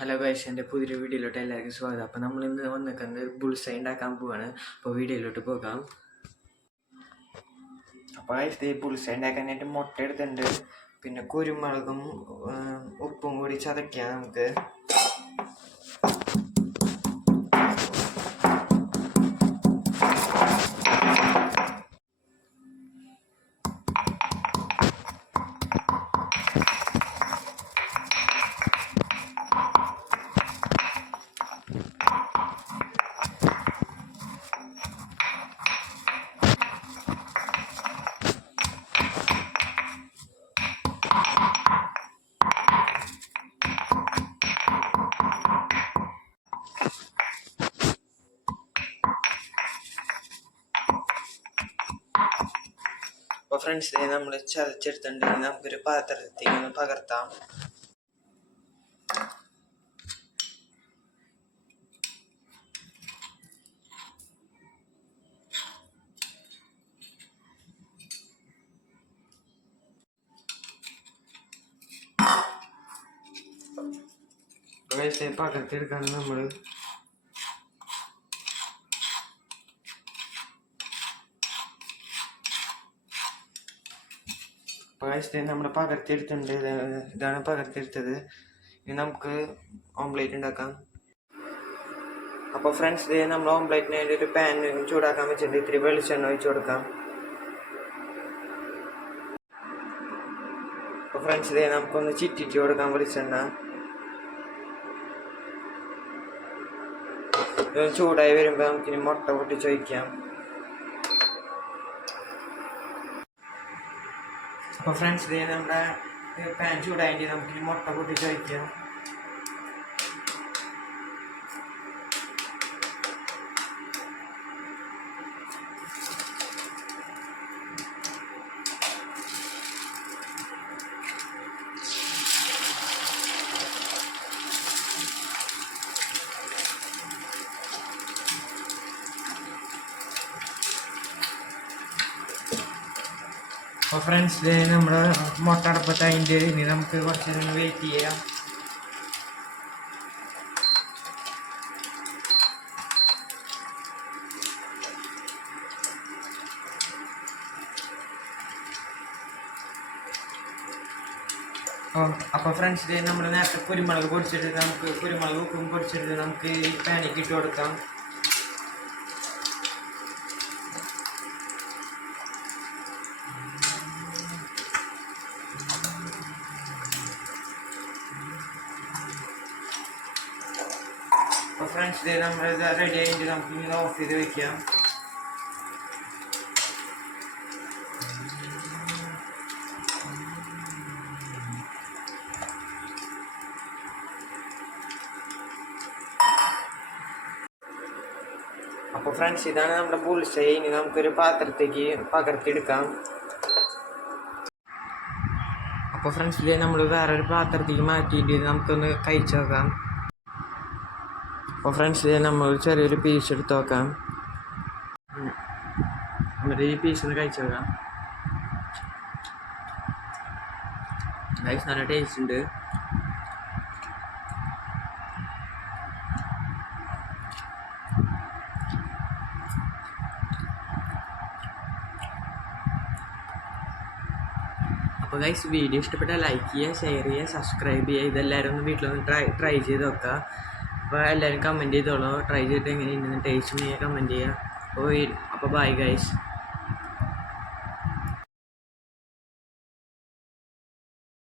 Hello guys, എൻ്റെ പുതിയൊരു വീഡിയോയിലോട്ട് എല്ലാവർക്കും സ്വാഗതം. അപ്പോൾ നമ്മൾ ഇന്ന് വന്നിരിക്കുന്നത് ബുൾസൈ ഉണ്ടാക്കാൻ പോവാണ്. അപ്പോൾ വീഡിയോയിലോട്ട് പോകാം. അപ്പോൾ ഗൈസ്, ഈ ബുൾസൈ ഉണ്ടാക്കാനായിട്ട് മുട്ട എടുത്തിട്ടുണ്ട്. പിന്നെ കുരുമുളകും ഉപ്പും കൂടി ചതയ്ക്കാം നമുക്ക്. അപ്പോൾ ഫ്രണ്ട്സ്, നമ്മൾ ചതച്ചെടുത്തിട്ടുണ്ടെങ്കിൽ നമുക്കൊരു പാത്രത്തിൽ ഒന്ന് പകർത്താം. പകർത്തിയെടുക്കാണ് നമ്മൾ. നമ്മൾ പകർത്തിയെടുത്തിട്ടുണ്ട്. ഇതാണ് പകർത്തിയെടുത്തത്. ഇനി നമുക്ക് ഓംലേറ്റ് ഉണ്ടാക്കാം. അപ്പോൾ ഫ്രണ്ട്സ്, നമ്മൾ ഓംലേറ്റിന് വേണ്ടി ഒരു പാൻ ചൂടാക്കാൻ വെച്ചിട്ടുണ്ട്. ഇത്തിരി വെളിച്ചെണ്ണ ഒഴിച്ചു കൊടുക്കാം. അപ്പോൾ ഫ്രണ്ട്സ്, നമുക്കൊന്ന് ചിറ്റിട്ട് കൊടുക്കാം വെളിച്ചെണ്ണ. ചൂടായി വരുമ്പോൾ നമുക്കിനി മുട്ട പൊട്ടിച്ച് വയ്ക്കാം. അപ്പോൾ ഫ്രണ്ട്സ്, നമ്മുടെ പാൻ ചൂടായിട്ട് നമുക്കിനി മുട്ട പൊട്ടിച്ച് വയ്ക്കാം. അപ്പോൾ ഫ്രണ്ട്സ്, നമ്മുടെ മുട്ട അടപ്പത്തായിട്ട് ഇനി നമുക്ക് കുറച്ച് നേരം വെയിറ്റ് ചെയ്യാം. അപ്പോൾ ഫ്രണ്ട്സ്, നമ്മൾ നേരത്തെ കുരുമുളക് പൊടിച്ചിട്ട് കുരുമുളക് ഉപ്പും പൊടിച്ചിട്ട് നമുക്ക് ഈ പാനിക്ക് ഇട്ട് കൊടുക്കാം. അപ്പോൾ ഫ്രണ്ട്സ്, നമ്മളിത് റെഡി ആയിട്ട് നമുക്ക് ഇങ്ങനെ ഓഫ് ചെയ്ത് വയ്ക്കാം. അപ്പോൾ ഫ്രണ്ട്സ്, ഇതാണ് നമ്മുടെ ബുൾസൈ. ഇനി നമുക്കൊരു പാത്രത്തേക്ക് പകർത്തിയെടുക്കാം. അപ്പോൾ ഫ്രണ്ട്സ്, നമ്മൾ വേറൊരു പാത്രത്തേക്ക് മാറ്റിയിട്ട് നമുക്കൊന്ന് കഴിച്ച് നോക്കാം. അപ്പോൾ ഫ്രണ്ട്സ്, നമ്മൾ ചെറിയൊരു പീസ് എടുത്ത് നോക്കാം. എന്നിട്ട് ഈ പീസ് ഒന്ന് കഴിച്ച് നോക്കാം. നല്ല ടേസ്റ്റ് ഉണ്ട്. അപ്പോൾ ഗൈസ്, വീഡിയോ ഇഷ്ടപ്പെട്ടാൽ ലൈക്ക് ചെയ്യുക, ഷെയർ ചെയ്യുക, സബ്സ്ക്രൈബ് ചെയ്യുക. ഇതെല്ലാവരും ഒന്ന് വീട്ടിലൊന്ന് ട്രൈ ചെയ്ത് നോക്കുക. അപ്പോൾ എല്ലാവരും കമൻറ്റ് ചെയ്തോളൂ. ട്രൈ ചെയ്തിട്ട് എങ്ങനെയുണ്ടെന്ന് ടേസ്റ്റ് ചെയ്യുക, കമൻറ്റ് ചെയ്യുക. അപ്പോൾ ബൈ ഗൈസ്.